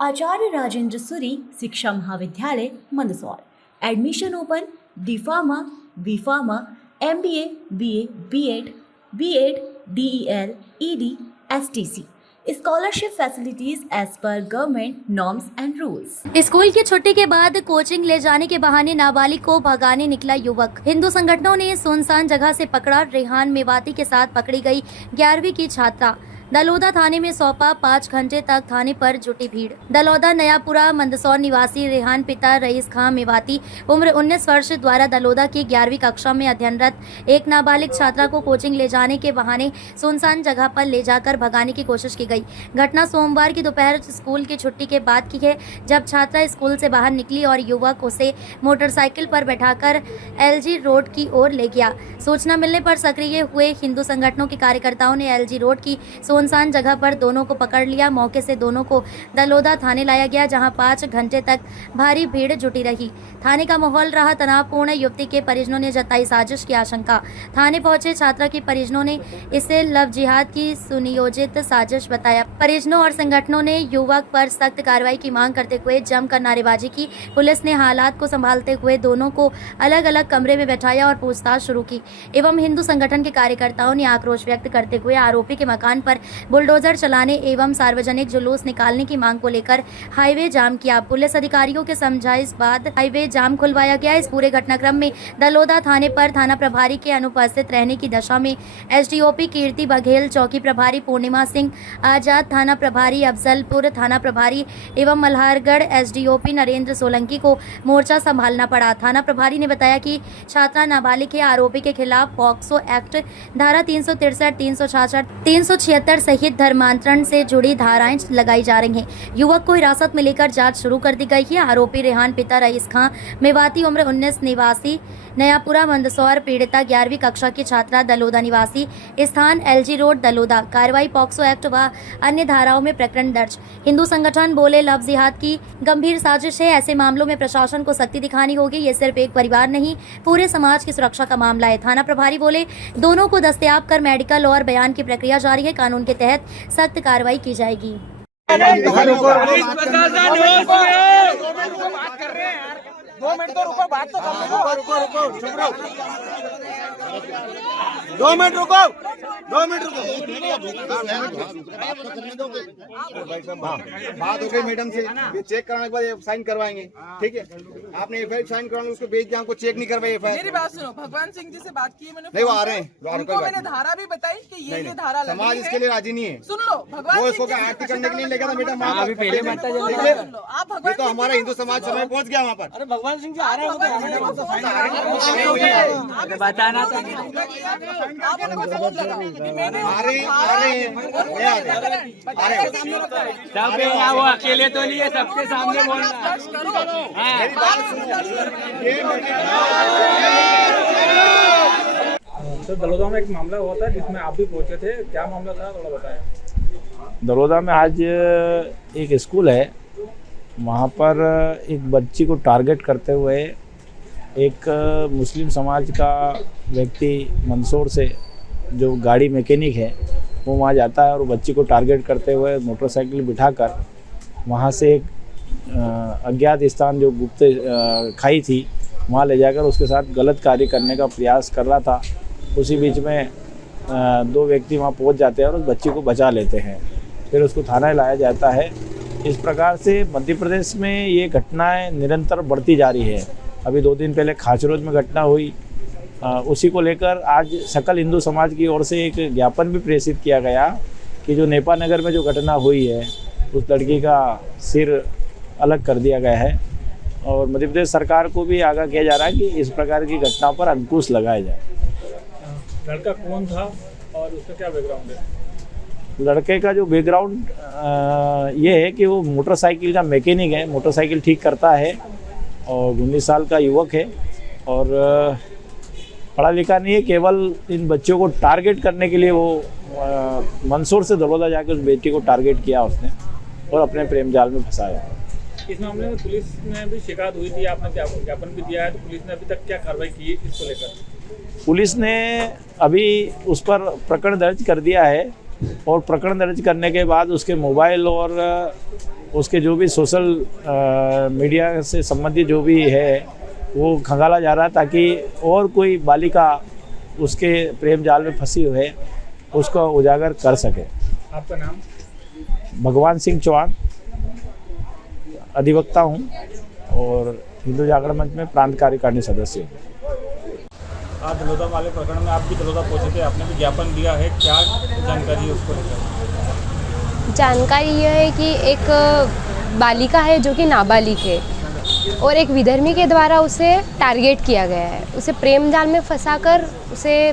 आचार्य Rajendra Suri Shiksha Mahavidyalaya Mandsaur. Admission open. D pharma, B pharma, MBA, BA, B.Ed, DEL, ED, STC। Scholarship facilities as पर government norms and rules. School की छुट्टी के बाद coaching ले जाने के बहाने नाबालिग को भगाने निकला युवक। हिंदू संगठनों ने सुनसान जगह से पकड़ा। रेहान मेवाती के साथ पकड़ी गई 11वीं की छात्रा। दलोदा थाने में सौंपा। 5 घंटे तक थाने पर जुटी भीड़। दलोदा नयापुरा मंदसौर निवासी रेहान पिता रईस खां मेवाती उम्र 19 वर्ष द्वारा दलोदा की 11वीं कक्षा में अध्ययनरत एक नाबालिग छात्रा को कोचिंग ले जाने के बहाने सुनसान जगह पर ले जाकर भगाने की कोशिश की गई। घटना सोमवार की दोपहर स्कूल की छुट्टी के बाद की है, जब छात्रा स्कूल से बाहर निकली और युवक उसे मोटरसाइकिल पर बैठाकर LG रोड की ओर ले गया। सूचना मिलने पर सक्रिय हुए हिंदू संगठनों के कार्यकर्ताओं ने LG रोड की सुनसान जगह पर दोनों को पकड़ लिया। मौके से दोनों को दलोदा थाने लाया गया, जहां 5 घंटे तक भारी भीड़ जुटी रही। थाने का माहौल रहा तनावपूर्ण। युवती के परिजनों ने जताई साजिश की आशंका। थाने पहुंचे छात्रा के परिजनों ने इसे लव जिहाद की सुनियोजित साजिश बताया। परिजनों और संगठनों ने युवक पर सख्त कार्रवाई की मांग करते हुए जमकर नारेबाजी की। पुलिस ने हालात को संभालते हुए दोनों को अलग अलग कमरे में बैठाया और पूछताछ शुरू की। एवं हिंदू संगठन के कार्यकर्ताओं ने आक्रोश व्यक्त करते हुए आरोपी के मकान पर बुलडोजर चलाने एवं सार्वजनिक जुलूस निकालने की मांग को लेकर हाईवे जाम किया। पुलिस अधिकारियों के समझाइश बाद हाईवे जाम खुलवाया गया। इस पूरे घटनाक्रम में दलोदा थाने पर थाना प्रभारी के अनुपस्थित रहने की दशा में SDOP कीर्ति बघेल, चौकी प्रभारी पूर्णिमा सिंह आजाद, थाना प्रभारी अफजलपुर, थाना प्रभारी एवं मल्हारगढ़ SDOP नरेंद्र सोलंकी को मोर्चा संभालना पड़ा। थाना प्रभारी ने बताया कि छात्रा नाबालिग के आरोपी के खिलाफ पॉक्सो एक्ट धारा 363, 366, 376 सहित धर्मांतरण से जुड़ी धाराएं लगाई जा रही हैं। युवक को हिरासत में लेकर जांच शुरू कर दी गई है। आरोपी रेहान पिता रईस खां मेवाती उम्र 19 निवासी नयापुरा मंदसौर, पीड़िता 11वीं कक्षा की छात्रा दलोदा निवासी, स्थान LG रोड दलोदा। कार्रवाई पॉक्सो एक्ट व अन्य धाराओं में प्रकरण दर्ज। हिंदू संगठन बोले लव जिहाद की गंभीर साजिश है। ऐसे मामलों में प्रशासन को सख्ती दिखानी होगी। ये सिर्फ एक परिवार नहीं, पूरे समाज की सुरक्षा का मामला है। थाना प्रभारी बोले दोनों को दस्तयाब कर मेडिकल और बयान की प्रक्रिया जारी है। कानून के तहत सख्त कार्रवाई की जाएगी। 2 मिनट तो रुको, बात तो कर लो। रुको, चुप रहो। 2 मिनट रुको। बात हो गई मैडम से, चेक कराने के बाद साइन करवाएंगे, ठीक है। आपने FIR साइन करवाना, उसको भेज दिया, हमको चेक नहीं करवाई FIR। मेरी बात सुनो, भगवान सिंह जी से बात की मैंने। नहीं, वो आ रहे हैं। उनको मैंने धारा भी बताई कि ये धारा लगी है। समाज इसके लिए राजी नहीं है। सुन लो, भगवान वो इसको आरती करने के लिए लेकर मैडम अभी पहले माता सुन लो, आप भगवान तो हमारा हिंदू समाज समय पहुंच गया वहाँ पर। अरे भगवान सिंह जी आ रहे हैं, बताना वो अकेले तो नहीं है, सबके सामने बोलना। सर, दलोदा में एक मामला हुआ था जिसमें आप भी पहुंचे थे, क्या मामला था थोड़ा बताएं। दलोदा में आज एक स्कूल है, वहाँ पर एक बच्ची को टारगेट करते हुए एक मुस्लिम समाज का व्यक्ति मंदसौर से जो गाड़ी मैकेनिक है वो वहाँ जाता है और बच्ची को टारगेट करते हुए मोटरसाइकिल बिठाकर वहाँ से एक अज्ञात स्थान जो गुप्त खाई थी वहाँ ले जाकर उसके साथ गलत कार्य करने का प्रयास कर रहा था। उसी बीच में 2 व्यक्ति वहाँ पहुँच जाते हैं और उस बच्ची को बचा लेते हैं, फिर उसको थाना लाया जाता है। इस प्रकार से मध्य प्रदेश में ये घटनाएं निरंतर बढ़ती जा रही है। अभी 2 दिन पहले खाचरोद में घटना हुई, उसी को लेकर आज सकल हिंदू समाज की ओर से एक ज्ञापन भी प्रेषित किया गया कि जो नेपा नगर में जो घटना हुई है उस लड़की का सिर अलग कर दिया गया है और मध्य प्रदेश सरकार को भी आगाह किया जा रहा है कि इस प्रकार की घटना पर अंकुश लगाया जाए। लड़का कौन था और उसका क्या बैकग्राउंड है? लड़के का जो बैकग्राउंड ये है कि वो मोटरसाइकिल का मैकेनिक है, मोटरसाइकिल ठीक करता है और 19 साल का युवक है और पढ़ा लिखा नहीं है। केवल इन बच्चों को टारगेट करने के लिए वो मंदसौर से दलोदा जाकर उस बेटी को टारगेट किया उसने और अपने प्रेम जाल में फंसाया। इस मामले में पुलिस ने भी शिकायत हुई थी, आपने ज्ञापन भी दिया है, तो पुलिस ने अभी तक क्या कार्रवाई की है इसको लेकर? पुलिस ने अभी उस पर प्रकरण दर्ज कर दिया है और प्रकरण दर्ज करने के बाद उसके मोबाइल और उसके जो भी सोशल मीडिया से संबंधित जो भी है वो खंगाला जा रहा, ताकि और कोई बालिका उसके प्रेम जाल में फंसी हुई उसको उजागर कर सके। आपका नाम? भगवान सिंह चौहान, अधिवक्ता हूँ और हिंदू जागरण मंच में प्रांत कार्यकारिणी सदस्य हूँ। आज दलोदा वाले प्रकरण में आप भी दलोदा पहुंचे थे, आपने भी ज्ञापन दिया है, क्या जानकारी है उसको लेकर? जानकारी यह है कि एक बालिका है जो कि नाबालिग है और एक विधर्मी के द्वारा उसे टारगेट किया गया है। उसे प्रेम जाल में फंसाकर उसे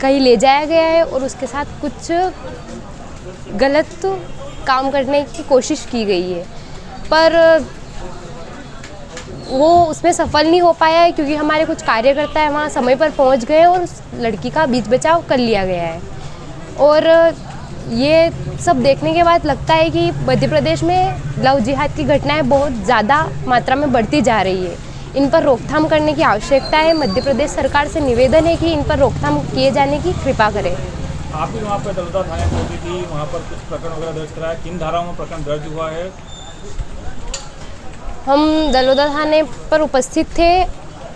कहीं ले जाया गया है और उसके साथ कुछ गलत काम करने की कोशिश की गई है, पर वो उसमें सफल नहीं हो पाया है क्योंकि हमारे कुछ कार्यकर्ता है वहाँ समय पर पहुँच गए और उस लड़की का बीच बचाव कर लिया गया है। और ये सब देखने के बाद लगता है कि मध्य प्रदेश में लव जिहाद की घटनाएं बहुत ज़्यादा मात्रा में बढ़ती जा रही है। इन पर रोकथाम करने की आवश्यकता है। मध्य प्रदेश सरकार से निवेदन है कि इन पर रोकथाम किए जाने की कृपा करें। आप भी वहाँ पर दलोदा थाने पहुँची थी, वहाँ पर कुछ प्रकरण वगैरह दर्ज कराया, किन धाराओं में प्रकरण दर्ज हुआ है? हम दलोदा थाने पर उपस्थित थे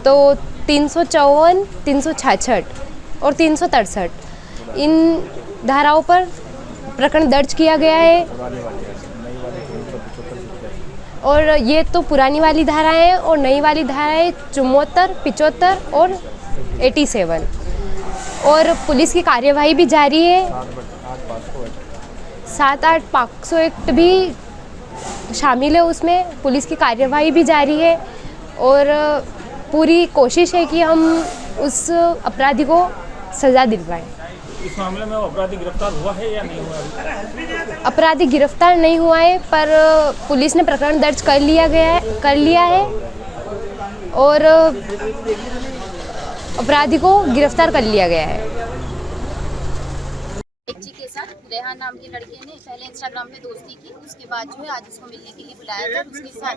तो 354, 366 और 363 इन धाराओं पर प्रकरण दर्ज किया गया है। और ये तो पुरानी वाली धाराएं हैं और नई वाली धाराएं 74, 75 और 87। और पुलिस की कार्यवाही भी जारी है। 7-8 पॉक्सो एक्ट भी शामिल है उसमें। पुलिस की कार्यवाही भी जारी है और पूरी कोशिश है कि हम उस अपराधी को सज़ा दिलवाएं। इस मामले में वो अपराधी गिरफ्तार हुआ है या नहीं हुआ अभी? अपराधी गिरफ्तार नहीं हुआ है, पर पुलिस ने प्रकरण दर्ज कर लिया है और अपराधी को गिरफ्तार कर लिया गया है। बच्ची के साथ रेहान नाम के लड़के ने पहले इंस्टाग्राम पे दोस्ती की, उसके बाद जो है आज उसको मिलने के लिए बुलाया था। उसके साथ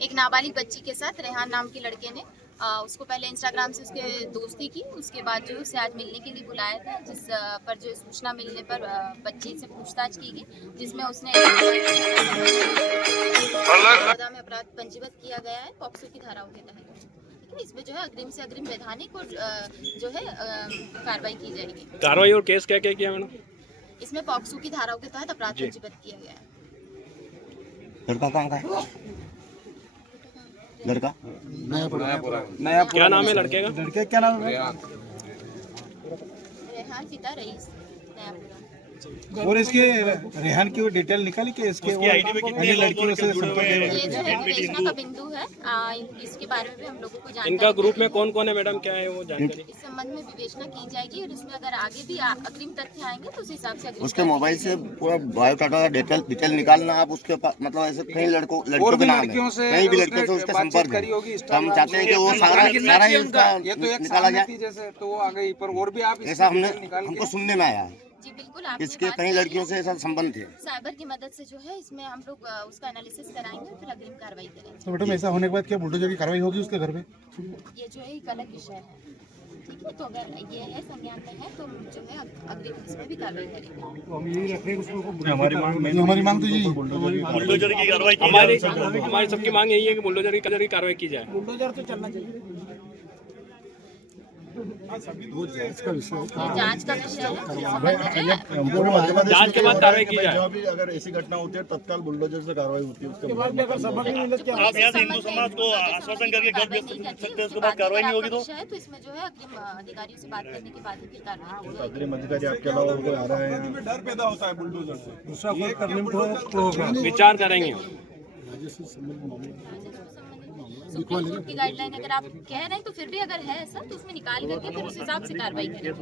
एक नाबालिग बच्ची के साथ रेहान नाम के लड़के ने उसको पहले इंस्टाग्राम से उसके दोस्ती की, उसके बाद जो उसे आज मिलने के लिए बुलाया था, जिस पर जो सूचना मिलने पर बच्ची से पूछताछ की गई, जिसमें उसने में अपराध पंजीबद्ध किया गया है पॉक्सो की धाराओं के तहत। इसमें जो है अग्रिम से अग्रिम वैधानिक और जो है कार्रवाई की जाएगी। कार्रवाई और केस क्या क्या किया मैडम? इसमें पॉक्सो की धाराओं के तहत अपराध पंजीबद्ध किया गया है। लड़का कहाँ का है? लड़का नया क्या नाम है लड़के का? लड़के क्या नाम है? रेहान पिता रईस नयापुरा। और इसके रेहान की वो डिटेल निकाली कि इसके अन्य लड़कियों से संपर्क है? ये जो है विवेचना का बिंदु है, इसके बारे में भी हम लोगों को जानकारी। इनका ग्रुप में कौन कौन है मैडम, क्या है वो जानकारी? इस संबंध में विवेचना की जाएगी और इसमें अगर आगे भी अग्रिम तथ्य आएंगे तो उस हिसाब से उसके मोबाइल से पूरा बायोडाटा डिटेल निकालना। आप उसके मतलब ऐसे कई लड़कियों के नाम है, कई भी लड़कियों से उसके संपर्क है, तो हम चाहते हैं कि वो सारा ही उसका निकाला जाए। जैसे तो आ गई पर और भी आप ऐसा हमको सुनने में आया है। जी बिल्कुल, इसके कई लड़कियों से ऐसा संबंध थे। साइबर की मदद से जो है इसमें हम लोग उसका एनालिसिस कराएंगे फिर अग्रिम कार्रवाई करेंगे। तो मैडम ऐसा होने के बाद क्या बुलडोजर की कार्रवाई होगी उसके घर पे? ये जो है एक अलग विषय है, ठीक है। तो अगर ये है संज्ञान में है तो जो है अग्रिम इसमें भी कार्रवाई करेंगे। हमारी मांग तो यही बुलडोजर की कार्रवाई, हमारी सबकी मांग यही है कि बुलडोजर की कार्रवाई की जाए। बुलडोजर तो चलना चाहिए। जांच का विषय है, जांच के बाद कार्रवाई की जाए। अगर ऐसी घटना होती है तत्काल बुलडोजर से कार्रवाई होती है। उसके बाद आप यहाँ से हिंदू समाज को आश्वासन करके घर भेज सकते हैं, उसके बाद कार्रवाई नहीं होगी तो इसमें जो है अग्रिम अधिकारियों से बात करने के बाद ही कार्रवाई की जाएगी। अग्रिम अधिकारी आपके अलावा कोई आ रहा है? डर पैदा होता है बुलडोजर से, दूसरा कोई करने को विचार करेंगे। सुप्रीम कोर्ट की गाइडलाइन अगर आप कह रहे हैं तो फिर भी अगर है ऐसा तो उसमें निकाल करके फिर उस हिसाब से कार्रवाई करें,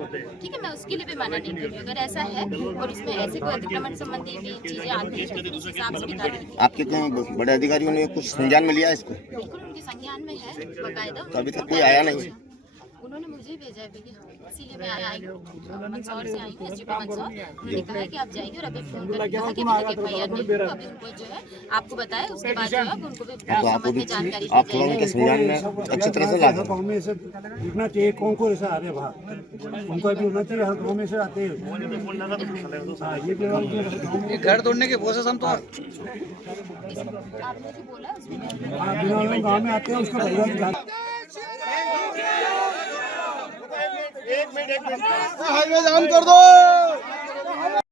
ठीक है। मैं उसके लिए भी मना नहीं कर रही हूँ। अगर ऐसा है और इसमें ऐसे कोई अतिक्रमण संबंधी भी चीजें आती हैं तो उस हिसाब से भी कार्रवाई करें। आपके कई बड़े अधिकारियों ने कुछ संज्ञान में लिया इसको? बिल्कुल उनके संज्ञान में है बाकायदा। तो अभी तक कोई आया नहीं? उन्होंने मुझे भेजा है भैया। इसीलिए मैं आई हूँ, मंदसौर से आई हूँ, एसडीपी मंदसौर। उन्होंने कहा है कि आप जाइए और अभी फोन करके कहा कि अभी तक FIR नहीं हुई, तो अभी उनको जो है आपको बताया, उसके बाद जो है अब उनको भी तो आप संबंध में जानकारी आप दी थोड़ा उनके संज्ञान में अच्छी तरह से ला दें। गाँव में ऐसे दिखना चाहिए कौन कौन ऐसा आ रहे बाहर, उनको भी होना चाहिए हर गाँव में से आते हैं। हाँ, ये भी घर तोड़ने की कोशिश हम तो आपने जो बोला उसमें बिना गाँव में आते हैं उसका परिवार हाईवे जाम कर दो।